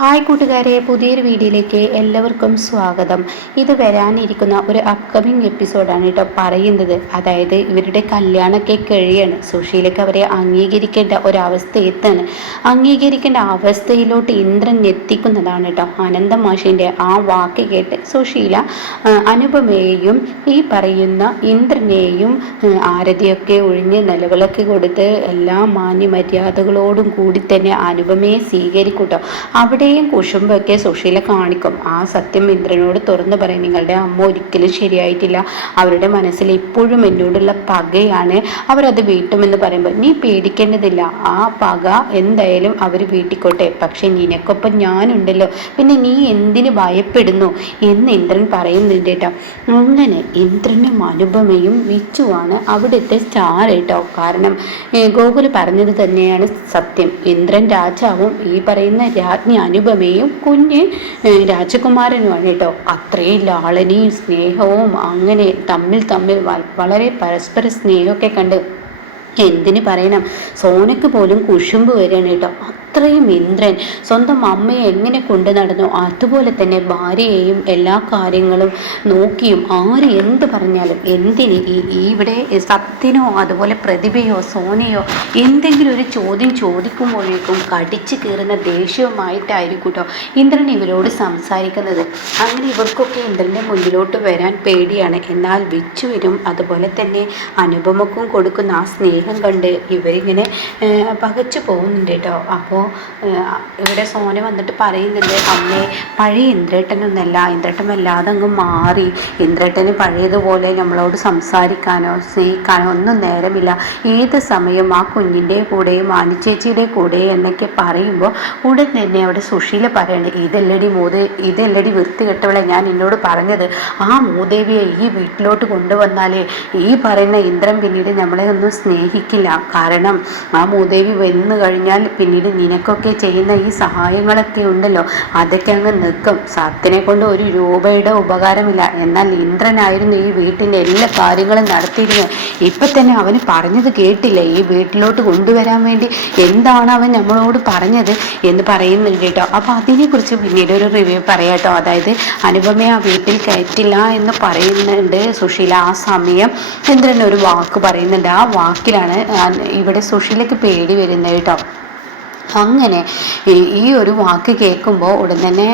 Hi കൂട്ടുകാരെ പുതിയൊരു വീഡിയോയിലേക്ക് എല്ലാവർക്കും സ്വാഗതം. ഇത് വരാനിരിക്കുന്ന ഒരു അപ്കമിങ് എപ്പിസോഡാണ് കേട്ടോ പറയുന്നത്. അതായത് ഇവരുടെ കല്യാണമൊക്കെ കഴിയാണ്. സുഷീലൊക്കെ അവരെ അംഗീകരിക്കേണ്ട ഒരവസ്ഥ എത്താണ് അംഗീകരിക്കേണ്ട അവസ്ഥയിലോട്ട് ഇന്ദ്രൻ എത്തിക്കുന്നതാണ് കേട്ടോ അനന്ത മാഷിന്റെ ആ വാക്ക് കേട്ട് സുശീല അനുപമയെയും ഈ പറയുന്ന ഇന്ദ്രനെയും ആരതിയൊക്കെ ഒഴിഞ്ഞ് നിലവിളക്ക് കൊടുത്ത് എല്ലാ മാന്യമര്യാദകളോടും കൂടി തന്നെ അനുപമയെ സ്വീകരിക്കൂട്ടോ. അവിടെ അവിടെയും കുശുമ്പൊക്കെ സുശീല കാണിക്കും. ആ സത്യം ഇന്ദ്രനോട് തുറന്നു പറയും നിങ്ങളുടെ അമ്മ ഒരിക്കലും ശരിയായിട്ടില്ല. അവരുടെ മനസ്സിൽ ഇപ്പോഴും എന്നോടുള്ള പകയാണ്. അവരത് വീട്ടുമെന്ന് പറയുമ്പോൾ നീ പേടിക്കേണ്ടതില്ല. ആ പക എന്തായാലും അവർ വീട്ടിക്കോട്ടെ. പക്ഷെ നിനക്കൊപ്പം ഞാനുണ്ടല്ലോ. പിന്നെ നീ എന്തിന് ഭയപ്പെടുന്നു? എന്ന് ഇന്ദ്രൻ പറയുന്നുണ്ട് കേട്ടോ. അങ്ങനെ ഇന്ദ്രനും അനുപമയും വിച്ചുവാണ് അവിടുത്തെ സ്റ്റാർ കേട്ടോ. കാരണം ഗോകുൽ പറഞ്ഞത് തന്നെയാണ് സത്യം. ഇന്ദ്രൻ രാജാവും ഈ പറയുന്ന രാജ്ഞി അനുപമയും കുഞ്ഞ് രാജകുമാരനുമാണ് കേട്ടോ. അത്രയും ലാളനയും സ്നേഹവും അങ്ങനെ തമ്മിൽ തമ്മിൽ വളരെ പരസ്പര സ്നേഹമൊക്കെ കണ്ട് എന്തിന് പറയണം? സോനക്ക് പോലും കുഷുമ്പ് വരികയാണ് കേട്ടോ. അത്രയും ഇന്ദ്രൻ സ്വന്തം അമ്മയെ എങ്ങനെ കൊണ്ടു നടന്നു? അതുപോലെ തന്നെ ഭാര്യയെയും എല്ലാ കാര്യങ്ങളും നോക്കിയും ആര് എന്ത് പറഞ്ഞാലും എന്തിന് ഈ ഇവിടെ സത്യനോ അതുപോലെ പ്രതിഭയോ സോനയോ എന്തെങ്കിലും ഒരു ചോദ്യം ചോദിക്കുമ്പോഴേക്കും കടിച്ചു കീറുന്ന ദേഷ്യവുമായിട്ടായിരിക്കും കേട്ടോ ഇന്ദ്രൻ ഇവരോട് സംസാരിക്കുന്നത്. അങ്ങനെ ഇവർക്കൊക്കെ ഇന്ദ്രന്റെ മുന്നിലോട്ട് വരാൻ പേടിയാണ്. എന്നാൽ വിച്ചുവിനും അതുപോലെ തന്നെ അനുപമക്കും കൊടുക്കുന്ന ആ സ്നേഹം കണ്ട് ഇവരിങ്ങനെ പകച്ചു പോകുന്നുണ്ട് കേട്ടോ. അപ്പോൾ അപ്പോൾ ഇവിടെ സോന വന്നിട്ട് പറയുന്നുണ്ട് അമ്മേ പഴയ ഇന്ദ്രേട്ടനൊന്നല്ല ഇന്ദ്രേട്ടൻ വല്ലാതെ അങ്ങ് മാറി. ഇന്ദ്രേട്ടന് പഴയതുപോലെ നമ്മളോട് സംസാരിക്കാനോ സ്നേഹിക്കാനോ ഒന്നും നേരമില്ല. ഏത് സമയം ആ കുഞ്ഞിന്റെ കൂടെയും ആനിച്ചേച്ചിയുടെ കൂടെ എന്നൊക്കെ പറയുമ്പോൾ ഉടൻ തന്നെ അവിടെ സുശീല പറയണേ ഇതെല്ലടി മൂത് ഇതെല്ലടി വൃത്തികെട്ടവളെ ഞാൻ എന്നോട് പറഞ്ഞത്. ആ മൂദേവിയെ ഈ വീട്ടിലോട്ട് കൊണ്ടുവന്നാലേ ഈ പറയുന്ന ഇന്ദ്രൻ പിന്നീട് നമ്മളെ ഒന്നും സ്നേഹിക്കില്ല. കാരണം ആ മൂദേവി വന്നു കഴിഞ്ഞാൽ പിന്നീട് നിനക്കൊക്കെ ചെയ്യുന്ന ഈ സഹായങ്ങളൊക്കെ ഉണ്ടല്ലോ. അതൊക്കെ അങ്ങ് നിൽക്കും. സത്തിനെ കൊണ്ട് ഒരു രൂപയുടെ ഉപകാരമില്ല. എന്നാൽ ഇന്ദ്രനായിരുന്നു ഈ വീട്ടിന്റെ എല്ലാ കാര്യങ്ങളും നടത്തിയിരുന്നത്. ഇപ്പൊ തന്നെ അവന് പറഞ്ഞത് കേട്ടില്ല? ഈ വീട്ടിലോട്ട് കൊണ്ടുവരാൻ വേണ്ടി എന്താണ് അവൻ നമ്മളോട് പറഞ്ഞത് എന്ന് പറയുന്നുണ്ട് കേട്ടോ. അപ്പോൾ അതിനെക്കുറിച്ച് പിന്നീട് ഒരു റിവ്യൂ പറയാട്ടോ അതായത് അനുപമയെ ആ വീട്ടിൽ കയറ്റില്ല എന്ന് പറയുന്നുണ്ട് സുശീല. ആ സമയം ഇന്ദ്രൻ ഒരു വാക്ക് പറയുന്നുണ്ട്. ആ വാക്കിലാണ് ഇവിടെ സുശീലയ്ക്ക് പേടി വരുന്നത് കേട്ടോ. അങ്ങനെ ഈ ഒരു വാക്ക് കേൾക്കുമ്പോൾ ഉടൻ തന്നെ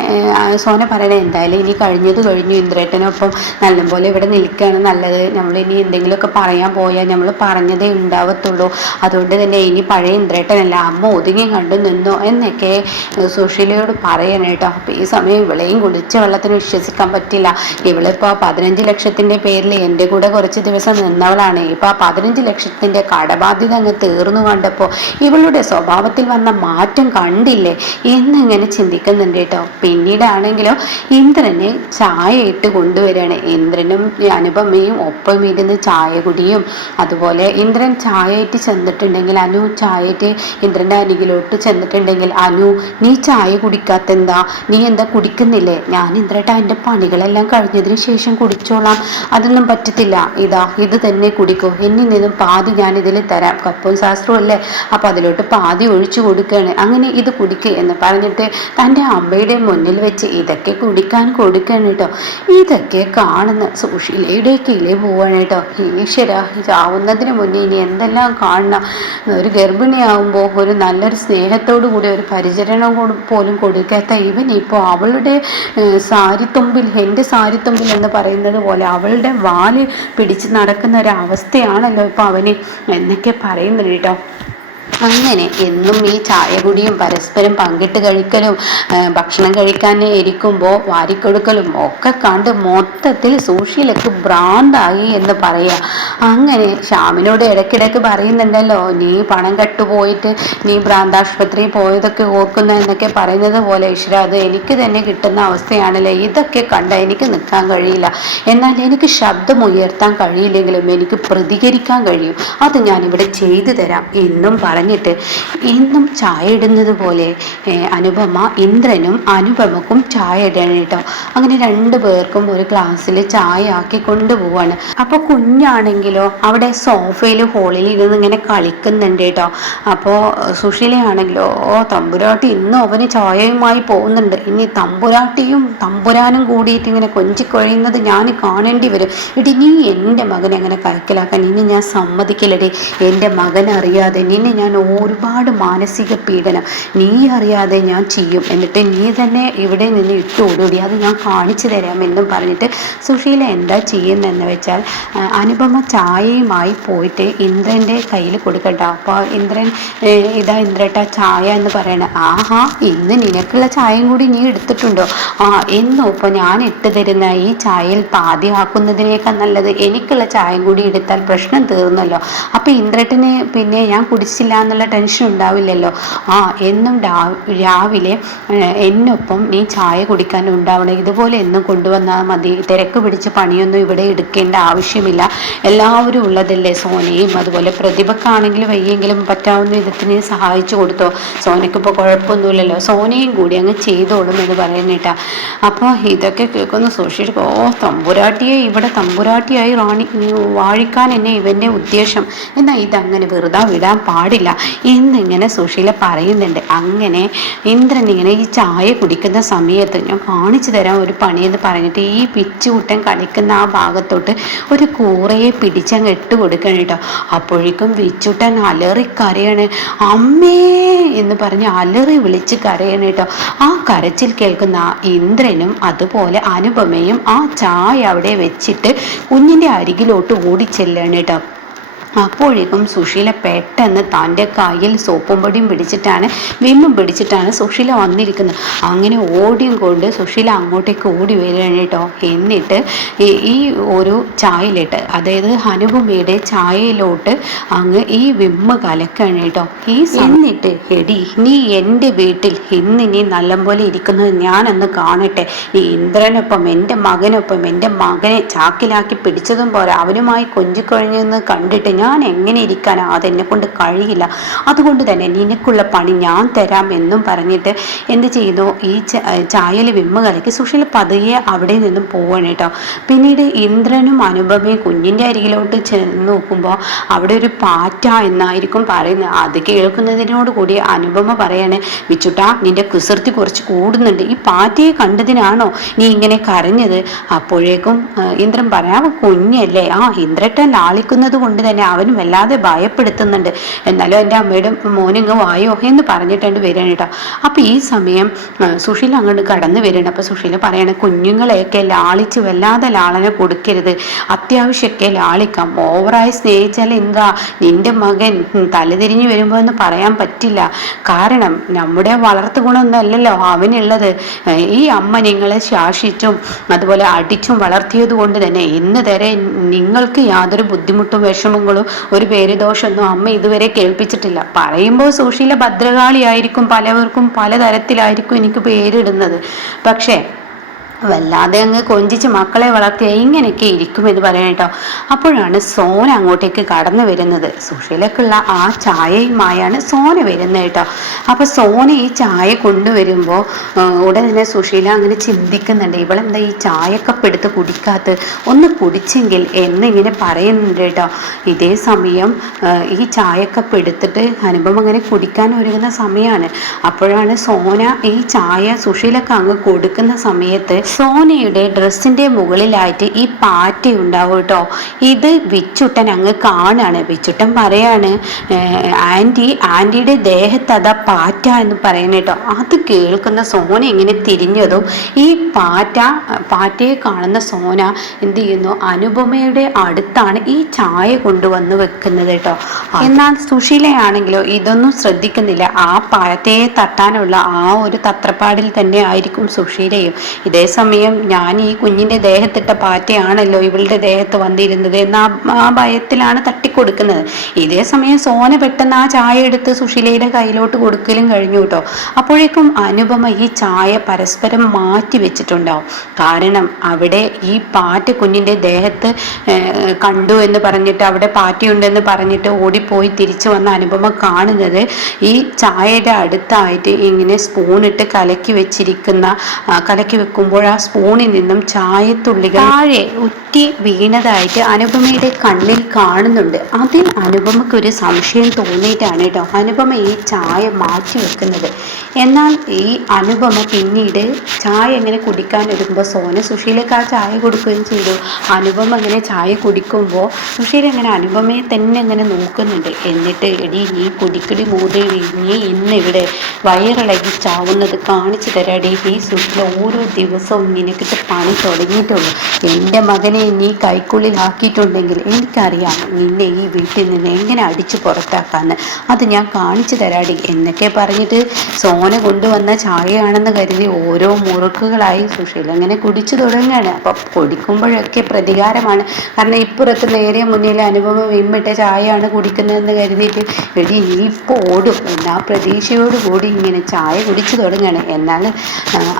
സോന പറയണേ എന്തായാലും ഇനി കഴിഞ്ഞത് കഴിഞ്ഞു ഇന്ദ്രേട്ടനൊപ്പം നല്ലപോലെ ഇവിടെ നിൽക്കുകയാണ് നല്ലത്. നമ്മൾ ഇനി എന്തെങ്കിലുമൊക്കെ പറയാൻ പോയാൽ നമ്മൾ പറഞ്ഞതേ ഉണ്ടാവത്തുള്ളൂ. അതുകൊണ്ട് തന്നെ ഇനി പഴയ ഇന്ദ്രേട്ടനല്ല അമ്മ ഒതുങ്ങി കണ്ടു നിന്നോ എന്നൊക്കെ സുഷീലയോട് പറയണം കേട്ടോ. അപ്പം ഈ സമയം ഇവളെയും കുളിച്ച വെള്ളത്തിന് വിശ്വസിക്കാൻ പറ്റില്ല. ഇവളിപ്പോൾ പതിനഞ്ച് ലക്ഷത്തിന്റെ പേരിൽ എന്റെ കൂടെ കുറച്ച് ദിവസം നിന്നവളാണ്. ഇപ്പോൾ ആ പതിനഞ്ച് ലക്ഷത്തിന്റെ കടബാധ്യത അങ്ങ് തീർന്നു കണ്ടപ്പോൾ ഇവളുടെ സ്വഭാവത്തിൽ വന്ന മാറ്റം കണ്ടില്ലേ? എന്നിങ്ങനെ ചിന്തിക്കുന്നുണ്ട് കേട്ടോ? പിന്നീടാണെങ്കിലോ ഇന്ദ്രനെ ചായ ഇട്ട് കൊണ്ടുവരികയാണ്. ഇന്ദ്രനും അനുപമയും ഒപ്പം ഇരുന്ന് ചായ കുടിയും. അതുപോലെ ഇന്ദ്രൻ ചായ ഇട്ട് ചെന്നിട്ടുണ്ടെങ്കിൽ അനു ചായ ഇട്ട് ഇന്ദ്രന്റെ അരികിലോട്ട് ചെന്നിട്ടുണ്ടെങ്കിൽ അനു നീ ചായ കുടിക്കാത്തെന്താ? നീ എന്താ കുടിക്കുന്നില്ലേ? ഞാൻ ഇന്ദ്രട്ട എന്റെ പണികളെല്ലാം കഴിഞ്ഞതിന് ശേഷം കുടിച്ചോളാം. അതൊന്നും പറ്റത്തില്ല. ഇതാ ഇത് തന്നെ കുടിക്കോ. എന്നിൽ നിന്നും പാതി ഞാൻ ഇതിൽ തരാം. കപ്പവും ശാസ്ത്രമല്ലേ അപ്പം അതിലോട്ട് പാതി ഒഴിച്ചു കൊടുക്കുക കൊടുക്കുകയാണ്. അങ്ങനെ ഇത് കുടിക്കുക എന്ന് പറഞ്ഞിട്ട് തന്റെ അമ്മയുടെ മുന്നിൽ വെച്ച് ഇതൊക്കെ കുടിക്കാൻ കൊടുക്കുകയാണ് കേട്ടോ. ഇതൊക്കെ കാണുന്ന സുഷീലയുടെ കിളി പോവാണ് കേട്ടോ. ഈശ്വര ചാവുന്നതിന് മുന്നേ ഇനി എന്തെല്ലാം കാണണം? ഒരു ഗർഭിണിയാവുമ്പോൾ ഒരു നല്ലൊരു സ്നേഹത്തോടു കൂടി ഒരു പരിചരണം പോലും കൊടുക്കാത്ത ഇവൻ ഇപ്പോൾ അവളുടെ സാരിത്തുമ്പിൽ എന്റെ സാരിത്തുമ്പിൽ എന്ന് പറയുന്നത് പോലെ അവളുടെ വാൽ പിടിച്ച് നടക്കുന്ന ഒരു അവസ്ഥയാണല്ലോ ഇപ്പോൾ അവന് എന്നൊക്കെ പറയുന്നുണ്ട് കേട്ടോ. അങ്ങനെ എന്നും ഈ ചായപൊടിയും പരസ്പരം പങ്കിട്ട് കഴിക്കലും ഭക്ഷണം കഴിക്കാൻ ഇരിക്കുമ്പോൾ വാരിക്കൊടുക്കലും ഒക്കെ കണ്ട് മൊത്തത്തിൽ സൂഷിയിലേക്ക് ഭ്രാന്തായി എന്ന് പറയുക അങ്ങനെ ശ്യാമിനോട് ഇടയ്ക്കിടയ്ക്ക് പറയുന്നുണ്ടല്ലോ നീ പണം കട്ടുപോയിട്ട് നീ ഭ്രാന്താശുപത്രിയിൽ പോയതൊക്കെ ഓർക്കുന്ന എന്നൊക്കെ പറയുന്നത് പോലെ ഈശ്വര എനിക്ക് തന്നെ കിട്ടുന്ന അവസ്ഥയാണല്ലേ? ഇതൊക്കെ കണ്ട എനിക്ക് നിൽക്കാൻ കഴിയില്ല. എന്നാൽ എനിക്ക് ശബ്ദം ഉയർത്താൻ കഴിയില്ലെങ്കിലും എനിക്ക് പ്രതികരിക്കാൻ കഴിയും. അത് ഞാനിവിടെ ചെയ്തു തരാം. എന്നും പറ പറഞ്ഞിട്ട് എന്നും ചായ ഇടുന്നത് പോലെ അനുപമ ഇന്ദ്രനും അനുപമക്കും ചായ ഇടണം കേട്ടോ. അങ്ങനെ രണ്ടു പേർക്കും ഒരു ഗ്ലാസ്സിൽ ചായ ആക്കി കൊണ്ടുപോവാണ്. അപ്പോൾ കുഞ്ഞാണെങ്കിലോ അവിടെ സോഫയിൽ ഹോളിൽ ഇരുന്ന് ഇങ്ങനെ കളിക്കുന്നുണ്ട് കേട്ടോ. അപ്പോൾ സുഷീലയാണെങ്കിലോ ഓ തമ്പുരാട്ടി ഇന്നും അവന് ചായയുമായി പോകുന്നുണ്ട്. ഇനി തമ്പുരാട്ടിയും തമ്പുരാനും കൂടിയിട്ട് ഇങ്ങനെ കൊഞ്ചിക്കൊഴിയുന്നത് ഞാൻ കാണേണ്ടി വരും. ഇടി നീ എന്റെ മകനെ അങ്ങനെ കൈക്കലാക്കാൻ ഇനി ഞാൻ സമ്മതിക്കില്ലടി. എന്റെ മകൻ അറിയാതെ നിന്നെ ഞാൻ ഒരുപാട് മാനസിക പീഡനം. നീ അറിയാതെ ഞാൻ ചെയ്യും. എന്നിട്ട് നീ തന്നെ ഇവിടെ നിന്ന് ഇട്ട് ഓടുകൂടി അത് ഞാൻ കാണിച്ചു തരാം എന്നും പറഞ്ഞിട്ട് സുശീല എന്താ ചെയ്യുന്നതെന്ന് വെച്ചാൽ അനുപമ ചായയുമായി പോയിട്ട് ഇന്ദ്രന്റെ കയ്യിൽ കൊടുക്കണ്ട അപ്പോൾ ഇന്ദ്രൻ ഇതാ ഇന്ദ്രട്ട ചായ എന്ന് പറയണ. ആഹാ ഇന്ന് നിനക്കുള്ള ചായയും കൂടി നീ എടുത്തിട്ടുണ്ടോ? ആ എന്നോ ഇപ്പോൾ ഞാൻ ഇട്ട് തരുന്ന ഈ ചായയിൽ പാതി ആക്കുന്നതിനേക്കാൾ നല്ലത് എനിക്കുള്ള ചായയും കൂടി എടുത്താൽ പ്രശ്നം തീർന്നല്ലോ. അപ്പോൾ ഇന്ദ്രട്ടന് പിന്നെ ഞാൻ കുടിച്ചില്ല എന്നുള്ള ടെൻഷൻ ഉണ്ടാവില്ലല്ലോ. ആ എന്നും രാവിലെ എന്നൊപ്പം നീ ചായ കുടിക്കാൻ ഉണ്ടാവണം. ഇതുപോലെ എന്നും കൊണ്ടുവന്നാൽ മതി. തിരക്ക് പിടിച്ച് പണിയൊന്നും ഇവിടെ എടുക്കേണ്ട ആവശ്യമില്ല. എല്ലാവരും ഉള്ളതല്ലേ സോനയും? അതുപോലെ പ്രതിഭക്കാണെങ്കിൽ വയ്യെങ്കിലും പറ്റാവുന്ന വിധത്തിന് സഹായിച്ചു കൊടുത്തോ. സോനയ്ക്ക് ഇപ്പോൾ കുഴപ്പമൊന്നുമില്ലല്ലോ. സോനയും കൂടി അങ്ങ് ചെയ്തോളും എന്ന് പറയുന്നിട്ടാ അപ്പോൾ ഇതൊക്കെ കേൾക്കുന്ന സൂക്ഷിച്ചു ഓ തമ്പുരാട്ടിയെ ഇവിടെ തമ്പുരാട്ടിയായി റാണി വാഴിക്കാൻ എന്നെ ഇവന്റെ ഉദ്ദേശം. എന്നാൽ ഇതങ്ങനെ വെറുതെ വിടാൻ പാടില്ല. എന്നിങ്ങനെ സുശീല പറയുന്നുണ്ട് അങ്ങനെ ഇന്ദ്രൻ ഇങ്ങനെ ഈ ചായ കുടിക്കുന്ന സമയത്ത് ഞാൻ കാണിച്ചു തരാം ഒരു പണിയെന്ന് പറഞ്ഞിട്ട് ഈ പിച്ചുകൂട്ടൻ കളിക്കുന്ന ആ ഭാഗത്തോട്ട് ഒരു കൂറയെ പിടിച്ചങ്ങ് ഇട്ട് കൊടുക്കണം കേട്ടോ. അപ്പോഴേക്കും പിച്ചുട്ടൻ അലറി കരയാണ് അമ്മേ എന്ന് പറഞ്ഞ് അലറി വിളിച്ച് കരയാണ് കേട്ടോ. ആ കരച്ചിൽ കേൾക്കുന്ന ഇന്ദ്രനും അതുപോലെ അനുപമയും ആ ചായ അവിടെ വെച്ചിട്ട് കുഞ്ഞിന്റെ അരികിലോട്ട് ഓടിച്ചെല്ലാണ് കേട്ടോ. അപ്പോഴേക്കും സുശീല പെട്ടെന്ന് തന്റെ കയ്യിൽ സോപ്പും പൊടിയും പിടിച്ചിട്ടാണ് വിമ്മും പിടിച്ചിട്ടാണ് സുശീല വന്നിരിക്കുന്നത്. അങ്ങനെ ഓടിയും കൊണ്ട് സുശീല അങ്ങോട്ടേക്ക് ഓടി വരികയാണ് കേട്ടോ. എന്നിട്ട് ഈ ഈ ഒരു ചായയിലിട്ട് അതായത് ഹനുഭൂമിയുടെ ചായയിലോട്ട് അങ്ങ് ഈ വിമ്മ കലക്കാണ് കേട്ടോ. ഈ എന്നിട്ട്? എടി നീ എന്റെ വീട്ടിൽ ഇന്ന് നീ നല്ലപോലെ ഇരിക്കുന്നത് ഞാനൊന്ന് കാണട്ടെ. നീ ഇന്ദ്രനൊപ്പം എന്റെ മകനൊപ്പം എന്റെ മകനെ ചാക്കിലാക്കി പിടിച്ചതും പോലെ അവനുമായി കൊഞ്ചിക്കൊഴിഞ്ഞെന്ന് കണ്ടിട്ട് ഞാൻ എങ്ങനെ ഇരിക്കാൻ അതെന്നെ കൊണ്ട് കഴിയില്ല. അതുകൊണ്ട് തന്നെ നിനക്കുള്ള പണി ഞാൻ തരാം എന്നും പറഞ്ഞിട്ട് എന്ത് ചെയ്തു ഈ ചായൽ വിമ്മ കലക്കി സുശീല പതിയെ അവിടെ നിന്നും പോവാണ് കേട്ടോ. പിന്നീട് ഇന്ദ്രനും അനുപമയും കുഞ്ഞിന്റെ അരികിലോട്ട് ചെന്ന് നോക്കുമ്പോൾ അവിടെ ഒരു പാറ്റ എന്നായിരിക്കും പറയുന്നത്. അത് കേൾക്കുന്നതിനോട് കൂടി അനുപമ പറയാണ് വിച്ചുട്ടാ നിന്റെ കുസൃതി കുറച്ച് കൂടുന്നുണ്ട്. ഈ പാറ്റയെ കണ്ടതിനാണോ നീ ഇങ്ങനെ കരഞ്ഞത്? അപ്പോഴേക്കും ഇന്ദ്രൻ പറയാം "അവൻ കുഞ്ഞല്ലേ. ആ ഇന്ദ്രട്ടൻ ലാളിക്കുന്നത് കൊണ്ട് തന്നെ അവൻ വല്ലാതെ ഭയപ്പെടുത്തുന്നുണ്ട്. എന്നാലും എന്റെ അമ്മയുടെ മോനിങ്ങ് വായോ എന്ന് പറഞ്ഞിട്ടുണ്ട് വരികയാണ് കേട്ടോ. അപ്പം ഈ സമയം സുഷീൽ അങ്ങോട്ട് കടന്നു വരികയാണ്. അപ്പം സുശീല പറയണ കുഞ്ഞുങ്ങളെയൊക്കെ ലാളിച്ച് വല്ലാതെ ലാളന കൊടുക്കരുത്. അത്യാവശ്യമൊക്കെ ലാളിക്കാം. ഓവറായി സ്നേഹിച്ചാൽ എന്താ? നിന്റെ മകൻ തലതിരിഞ്ഞു വരുമ്പോൾ എന്ന് പറയാൻ പറ്റില്ല. കാരണം നമ്മുടെ വളർത്തു ഗുണമൊന്നും അല്ലല്ലോ അവനുള്ളത്. ഈ അമ്മ നിങ്ങളെ ശാസിച്ചും അതുപോലെ അടിച്ചും വളർത്തിയത് കൊണ്ട് തന്നെ ഇന്ന് വരെ നിങ്ങൾക്ക് യാതൊരു ബുദ്ധിമുട്ടും വിഷമങ്ങളും ഒരു പേര് ദോഷമൊന്നും അമ്മ ഇതുവരെ കേൾപ്പിച്ചിട്ടില്ല. പറയുമ്പോൾ സുശീല ഭദ്രകാളിയായിരിക്കും പലവർക്കും പലതരത്തിലായിരിക്കും എനിക്ക് പേരിടുന്നത്. പക്ഷേ വല്ലാതെ അങ്ങ് കൊഞ്ചിച്ച് മക്കളെ വളർത്തിയ ഇങ്ങനെയൊക്കെ ഇരിക്കും എന്ന് കേട്ടോ. അപ്പോഴാണ് സോന അങ്ങോട്ടേക്ക് കടന്നു വരുന്നത്. സുശീലക്കുള്ള ആ ചായയുമായാണ് സോന വരുന്നത് കേട്ടോ. അപ്പൊ സോന ഈ ചായ കൊണ്ടുവരുമ്പോൾ ഉടനെ തന്നെ സുശീല അങ്ങനെ ചിന്തിക്കുന്നുണ്ട്. ഇവളെന്താ ഈ ചായക്കപ്പ് എടുത്ത് കുടിക്കാത്ത ഒന്ന് കുടിച്ചെങ്കിൽ എന്നിങ്ങനെ പറയുന്നുണ്ട് കേട്ടോ. ഇതേ സമയം ഈ ചായക്കപ്പ് എടുത്തിട്ട് അനുപം അങ്ങനെ കുടിക്കാൻ ഒരുങ്ങുന്ന സമയമാണ് അപ്പോഴാണ് സോന ഈ ചായ സുശീലക്ക് അങ്ങ് കൊടുക്കുന്ന സമയത്ത് സോനയുടെ ഡ്രസ്സിന്റെ മുകളിലായിട്ട് ഈ പാറ്റി ഉണ്ടാവും കേട്ടോ. ഇത് വിച്ചുട്ടൻ അങ്ങ് കാണാണ്. വിച്ചുട്ടൻ പറയാണ് ആന്റി ആന്റിയുടെ ദേഹത്ത് അതാ എന്ന് പറയുന്നത് കേട്ടോ. അത് കേൾക്കുന്ന സോന ഇങ്ങനെ തിരിഞ്ഞതും ഈ പാറ്റ പാറ്റയെ കാണുന്ന സോന എന്ത് ചെയ്യുന്നു? അനുപമയുടെ അടുത്താണ് ഈ ചായ കൊണ്ടുവന്ന് വെക്കുന്നത് കേട്ടോ. എന്നാൽ സുശീലയാണെങ്കിലോ ഇതൊന്നും ശ്രദ്ധിക്കുന്നില്ല. ആ പാറ്റയെ തട്ടാനുള്ള ആ ഒരു തത്രപ്പാടിൽ തന്നെ ആയിരിക്കും സുശീലയും. ഇതേ സമയം ഞാൻ ഈ കുഞ്ഞിന്റെ ദേഹത്തിട്ട പാറ്റയാണല്ലോ ഇവളുടെ ദേഹത്ത് വന്നിരുന്നത് എന്ന ആ ഭയത്തിലാണ് തട്ടിക്കൊടുക്കുന്നത്. ഇതേ സമയം സോന പെട്ടെന്ന് ആ ചായ എടുത്ത് സുശീലയുടെ കയ്യിലോട്ട് കൊടുക്കലും കഴിഞ്ഞു കേട്ടോ അപ്പോഴേക്കും അനുപമ ഈ ചായ പരസ്പരം മാറ്റി വെച്ചിട്ടുണ്ടാവും. കാരണം അവിടെ ഈ പാറ്റ കുഞ്ഞിന്റെ ദേഹത്ത് കണ്ടു എന്ന് പറഞ്ഞിട്ട് അവിടെ പാറ്റയുണ്ടെന്ന് പറഞ്ഞിട്ട് ഓടിപ്പോയി തിരിച്ചു വന്ന അനുപമ കാണുന്നത് ഈ ചായയുടെ അടുത്തായിട്ട് ഇങ്ങനെ സ്പൂണിട്ട് കലക്കി വെച്ചിരിക്കുന്ന കലക്കി വെക്കുമ്പോൾ ആ സ്പൂണിൽ നിന്നും ചായത്തുള്ളികൾ താഴെ ഉറ്റി വീണതായിട്ട് അനുപമയുടെ കണ്ണിൽ കാണുന്നുണ്ട്. അതിൽ ഒരു സംശയം തോന്നിയിട്ടാണ് കേട്ടോ അനുപമ ഈ ചായ മാറ്റി വെക്കുന്നത് എന്നാൽ ഈ അനുപമ പിന്നീട് ചായ എങ്ങനെ കുടിക്കാൻ ഒരുങ്ങുമ്പോൾ സോന സുശീലക്ക് ആ ചായ കൊടുക്കുകയും ചെയ്തു. അനുപമ അങ്ങനെ ചായ കുടിക്കുമ്പോൾ സുശീല അങ്ങനെ അനുപമയെ തന്നെ അങ്ങനെ നോക്കുന്നുണ്ട്. എന്നിട്ട് എടി നീ കുടിക്കടി മൂടി നീ ഇന്ന് ഇവിടെ വയറിളകി ചാവുന്നത് കാണിച്ചു തരാടി. ഈ സുശീല ഓരോ ദിവസവും നിനക്കിട്ട് പണി തുടങ്ങിയിട്ടുള്ളൂ. എന്റെ മകനെ നീ കൈക്കുള്ളിലാക്കിയിട്ടുണ്ടെങ്കിൽ എനിക്കറിയാം നിന്നെ ഈ വീട്ടിൽ നിന്ന് എങ്ങനെ അടിച്ചു പുറത്താക്കാന്ന്. അത് ഞാൻ കാണിച്ചു തരാടി. എന്നൊക്കെ പറഞ്ഞിട്ട് സോന കൊണ്ടുവന്ന ചായയാണെന്ന് കരുതി ഓരോ മുറുക്കുകളായി സുശീൽ അങ്ങനെ കുടിച്ചു തുടങ്ങുകയാണ്. അപ്പൊ കുടിക്കുമ്പോഴൊക്കെ പ്രതികാരമാണ്. കാരണം ഇപ്പുറത്ത് നേരെ മുന്നിൽ അനുഭവം വിമ്മിട്ട ചായയാണ് കുടിക്കുന്നതെന്ന് കരുതിയിട്ട് എടി ഈ ഇപ്പോൾ ഓടും. എന്നാ പ്രതീക്ഷയോടുകൂടി ഇങ്ങനെ ചായ കുടിച്ചു തുടങ്ങുകയാണ്. എന്നാൽ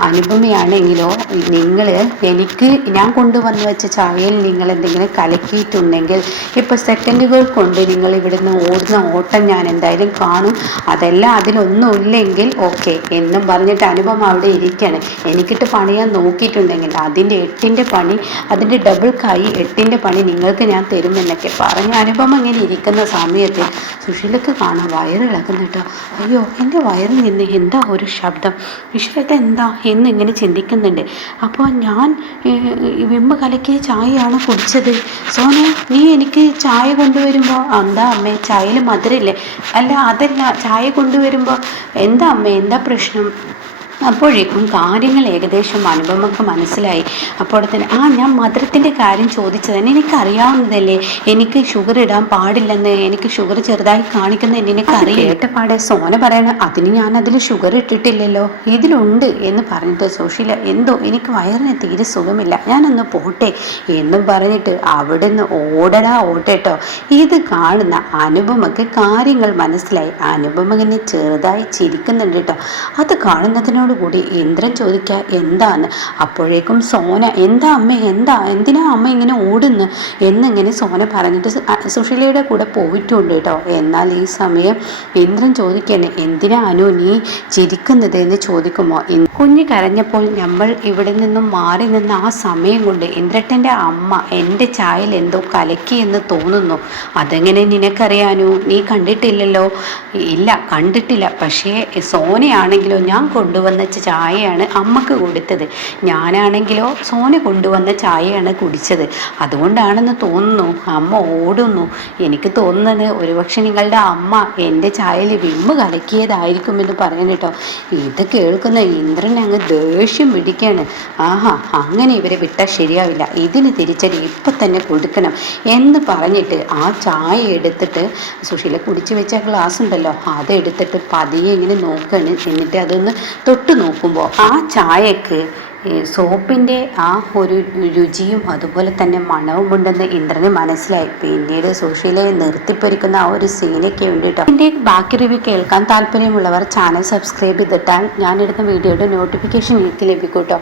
അനുപമയാണെങ്കിലോ നിങ്ങൾ എനിക്ക് ഞാൻ കൊണ്ടുവന്നു വെച്ച ചായയിൽ നിങ്ങൾ എന്തെങ്കിലും കലക്കിയിട്ടുണ്ടെങ്കിൽ ഇപ്പോൾ സെക്കൻഡുകൾ കൊണ്ട് നിങ്ങൾ ഇവിടുന്ന് ഓടുന്ന ഓട്ടം ഞാൻ എന്തായാലും കാണും. അതെല്ലാം അതിലൊന്നുമില്ലെങ്കിൽ ഓക്കെ എന്നും പറഞ്ഞിട്ട് അനുപമ അവിടെ ഇരിക്കുകയാണ്. എനിക്കിട്ട് പണിയാൻ നോക്കിയിട്ടുണ്ടെങ്കിൽ അതിന്റെ എട്ടിന്റെ പണി അതിന്റെ ഡബിൾ കായി എട്ടിന്റെ പണി നിങ്ങൾക്ക് ഞാൻ തരുമെന്നൊക്കെ പറഞ്ഞ് അനുപമ ഇങ്ങനെ ഇരിക്കുന്ന സമയത്ത് സുശീലക്ക് കാണാം വയറിളകുന്നു കേട്ടോ. അയ്യോ എന്റെ വയറിൽ നിന്ന് എന്താ ഒരു ശബ്ദം? വിഷയത്തെ എന്താ? എന്ന് ഇങ്ങനെ ചിന്തിക്കുന്നുണ്ട്. അപ്പോൾ ഞാൻ വിമ്പ് കലക്കിയ ചായയാണ് കുടിച്ചത്? സോന നീ എനിക്ക് ചായ കൊണ്ടുവരുമ്പോൾ എന്താ അമ്മേ ചായയിൽ മധുരമില്ലേ? അല്ല അതല്ല ചായ കൊണ്ടുവരുമ്പോൾ എന്താ അമ്മേ? എന്താ പ്രശ്നം? അപ്പോഴേക്കും കാര്യങ്ങൾ ഏകദേശം അനുപമക്ക് മനസ്സിലായി. അപ്പോൾ തന്നെ ആ ഞാൻ മധുരത്തിന്റെ കാര്യം ചോദിച്ചതാണ് എനിക്കറിയാവുന്നതല്ലേ? എനിക്ക് ഷുഗർ ഇടാൻ പാടില്ലെന്ന് എനിക്ക് ഷുഗർ ചെറുതായി കാണിക്കുന്ന എനിക്കറിയാം കേട്ടപാടെ സോന പറയണ അതിന് ഞാൻ അതിൽ ഷുഗർ ഇട്ടിട്ടില്ലല്ലോ. ഇതിലുണ്ട് എന്ന് പറഞ്ഞിട്ട് സുശീല എന്തോ എനിക്ക് വയറിന് തീരെ സുഖമില്ല. ഞാനൊന്ന് പോട്ടെ എന്നും പറഞ്ഞിട്ട് അവിടുന്ന് ഓടടാ ഓട്ടേട്ടോ. ഇത് കാണുന്ന അനുപമക്ക് കാര്യങ്ങൾ മനസ്സിലായി. അനുപമകനെ ചെറുതായി ചിരിക്കുന്നുണ്ട് കേട്ടോ. അത് കാണുന്നതിനോട് കൂടി ഇന്ദ്രൻ ചോദിക്കുക എന്താന്ന് അപ്പോഴേക്കും സോന എന്താ അമ്മ എന്താ? എന്തിനാ അമ്മ ഇങ്ങനെ ഓടുന്നു? എന്നിങ്ങനെ സോന പറഞ്ഞിട്ട് സുഷീലയുടെ കൂടെ പോയിട്ടുണ്ട് കേട്ടോ. എന്നാൽ ഈ സമയം ഇന്ദ്രൻ ചോദിക്കണേ എന്തിനാ അനു നീ ചിരിക്കുന്നത്? എന്ന് ചോദിക്കുമോ കുഞ്ഞ് കരഞ്ഞപ്പോൾ നമ്മൾ ഇവിടെ നിന്നും മാറി നിന്ന് ആ സമയം കൊണ്ട് ഇന്ദ്രട്ടന്റെ അമ്മ എന്റെ ചായയിൽ എന്തോ കലക്കി എന്ന് തോന്നുന്നു. അതെങ്ങനെ നിനക്കറിയാനു? നീ കണ്ടിട്ടില്ലല്ലോ? ഇല്ല കണ്ടിട്ടില്ല. പക്ഷേ സോനയാണെങ്കിലോ ഞാൻ കൊണ്ടുവന്ന കൊണ്ടുവന്ന ചായയാണ് അമ്മയ്ക്ക് കൊടുത്തത്. ഞാനാണെങ്കിലോ സോന കൊണ്ടുവന്ന ചായയാണ് കുടിച്ചത്. അതുകൊണ്ടാണെന്ന് തോന്നുന്നു അമ്മ ഓടുന്നു. എനിക്ക് തോന്നുന്നത് ഒരുപക്ഷെ നിങ്ങളുടെ അമ്മ എന്റെ ചായയിൽ വിമ്മ് കലക്കിയതായിരിക്കുമെന്ന് പറയാൻ കേട്ടോ. ഇത് കേൾക്കുന്ന ഇന്ദ്രൻ അങ്ങ് ദേഷ്യം പിടിക്കാണ്. ആഹാ അങ്ങനെ ഇവരെ വിട്ടാൽ ശരിയാവില്ല. ഇതിന് തിരിച്ചടി ഇപ്പം തന്നെ കൊടുക്കണം എന്ന് പറഞ്ഞിട്ട് ആ ചായ എടുത്തിട്ട് സുശീല കുടിച്ചു വെച്ച ഗ്ലാസ് ഉണ്ടല്ലോ അതെടുത്തിട്ട് പതിയെ ഇങ്ങനെ നോക്കുകയാണ് എന്നിട്ട് അതൊന്ന് തൊട്ട് തൊട്ട് നോക്കുമ്പോൾ ആ ചായക്ക് സോപ്പിന്റെ ആ ഒരു രുചിയും അതുപോലെ തന്നെ മണവും ഉണ്ടെന്ന് ഇന്ദ്രന് മനസ്സിലായി. പിന്നീട് സോഷ്യലെ നിർത്തിപ്പൊരിക്കുന്ന ആ ഒരു സീനൊക്കെ വേണ്ടിയിട്ട് എന്റെ ബാക്കി റിവ്യൂ കേൾക്കാൻ താല്പര്യമുള്ളവർ ചാനൽ സബ്സ്ക്രൈബ് ചെയ്തിട്ടാൽ ഞാനെടുത്ത വീഡിയോയുടെ നോട്ടിഫിക്കേഷൻ എനിക്ക് ലഭിക്കും കേട്ടോ